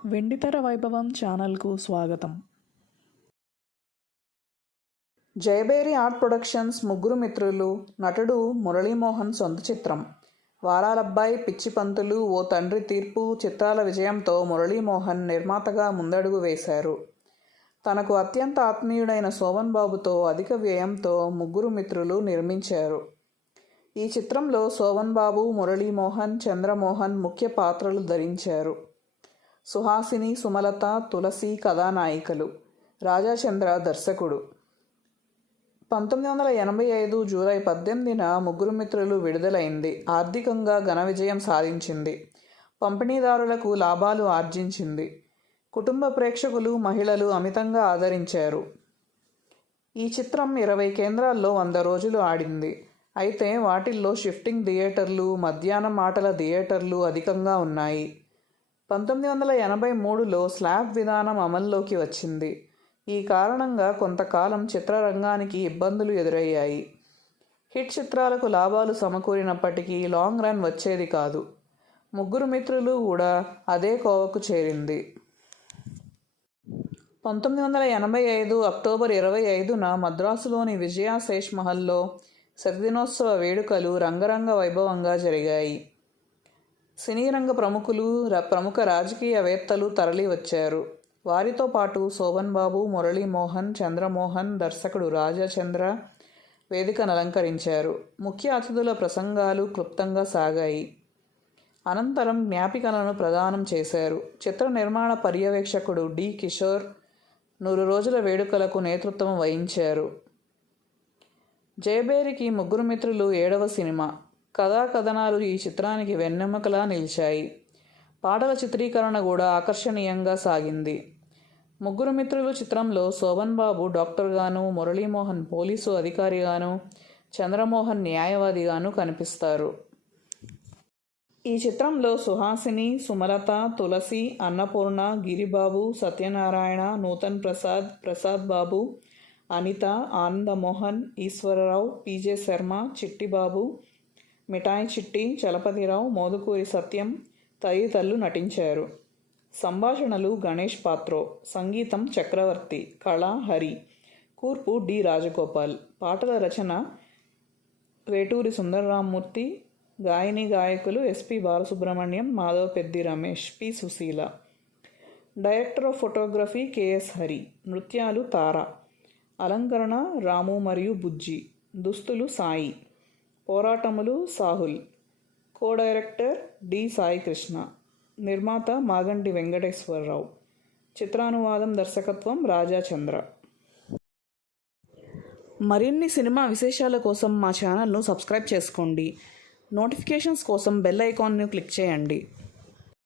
వెండితెర వైభవం ఛానల్కు స్వాగతం. జయభేరి ఆర్ట్ ప్రొడక్షన్స్ ముగ్గురు మిత్రులు నటుడు మురళీమోహన్ సొంత చిత్రం. వారాలబ్బాయి, పిచ్చి పంతులు, ఓ తండ్రి తీర్పు చిత్రాల విజయంతో మురళీమోహన్ నిర్మాతగా ముందడుగు వేశారు. తనకు అత్యంత ఆత్మీయుడైన శోభన్ బాబుతో అధిక వ్యయంతో ముగ్గురు మిత్రులు నిర్మించారు. ఈ చిత్రంలో శోభన్ బాబు, మురళీమోహన్, చంద్రమోహన్ ముఖ్య పాత్రలు ధరించారు. సుహాసిని, సుమలత, తులసి కథానాయికలు. రాజాచంద్ర దర్శకుడు. 1985 జూలై 18న ముగ్గురు మిత్రులు విడుదలైంది. ఆర్థికంగా ఘన విజయం సాధించింది. పంపిణీదారులకు లాభాలు ఆర్జించింది. కుటుంబ ప్రేక్షకులు, మహిళలు అమితంగా ఆదరించారు. ఈ చిత్రం 20 కేంద్రాల్లో 100 రోజులు ఆడింది. అయితే వాటిల్లో షిఫ్టింగ్ థియేటర్లు, మధ్యాహ్నం ఆటల థియేటర్లు అధికంగా ఉన్నాయి. 1983లో స్లాబ్ విధానం అమల్లోకి వచ్చింది. ఈ కారణంగా కొంతకాలం చిత్రరంగానికి ఇబ్బందులు ఎదురయ్యాయి. హిట్ చిత్రాలకు లాభాలు సమకూరినప్పటికీ లాంగ్ రన్ వచ్చేది కాదు. ముగ్గురు మిత్రులు కూడా అదే కోవకు చేరింది. 1985 అక్టోబర్ 25న మద్రాసులోని విజయ శేష్ మహల్లో శతదినోత్సవ వేడుకలు రంగరంగ వైభవంగా జరిగాయి. సినీ రంగ ప్రముఖులు, ప్రముఖ రాజకీయవేత్తలు తరలి వచ్చారు. వారితో పాటు శోభన్ బాబు, మురళీమోహన్, చంద్రమోహన్, దర్శకుడు రాజాచంద్ర వేదికను అలంకరించారు. ముఖ్య అతిథుల ప్రసంగాలు క్లుప్తంగా సాగాయి. అనంతరం జ్ఞాపికలను ప్రదానం చేశారు. చిత్ర నిర్మాణ పర్యవేక్షకుడు డి. కిషోర్ 100 రోజుల వేడుకలకు నేతృత్వం వహించారు. జయభేరికి ముగ్గురు మిత్రులు 7వ సినిమా. కథా కథనాలు ఈ చిత్రానికి వెన్నెముకలా నిలిచాయి. పాటల చిత్రీకరణ కూడా ఆకర్షణీయంగా సాగింది. ముగ్గురు మిత్రులు చిత్రంలో శోభన్ బాబు డాక్టర్గాను, మురళీమోహన్ పోలీసు అధికారిగాను, చంద్రమోహన్ న్యాయవాదిగాను కనిపిస్తారు. ఈ చిత్రంలో సుహాసిని, సుమలత, తులసి, అన్నపూర్ణ, గిరిబాబు, సత్యనారాయణ, నూతన్ ప్రసాద్, ప్రసాద్ బాబు, అనిత, ఆనందమోహన్, ఈశ్వరరావు, పీజే శర్మ, చిట్టిబాబు, మిఠాయి చిట్టి, చలపతిరావు, మోదుకూరి సత్యం తదితరులు నటించారు. సంభాషణలు గణేష్ పాత్రో, సంగీతం చక్రవర్తి, కళ హరి, కూర్పు డి. రాజగోపాల్. పాటల రచన వేటూరి సుందరరామ్మూర్తి. గాయని గాయకులు SP Balasubrahmanyam, Madhav Peddi Ramesh, P. Susheela. Director of photography KS Hari. నృత్యాలు తార. అలంకరణ రాము మరియు బుజ్జి. దుస్తులు సాయి. పోరాటములు Sahul. Co director D. Saikrishna. నిర్మాత మాగంటి వెంకటేశ్వరరావు. చిత్రానువాదం, దర్శకత్వం రాజాచంద్ర. మరిన్ని సినిమా విశేషాల కోసం మా ఛానల్ను సబ్స్క్రైబ్ చేసుకోండి. నోటిఫికేషన్స్ కోసం బెల్ ఐకాన్ను క్లిక్ చేయండి.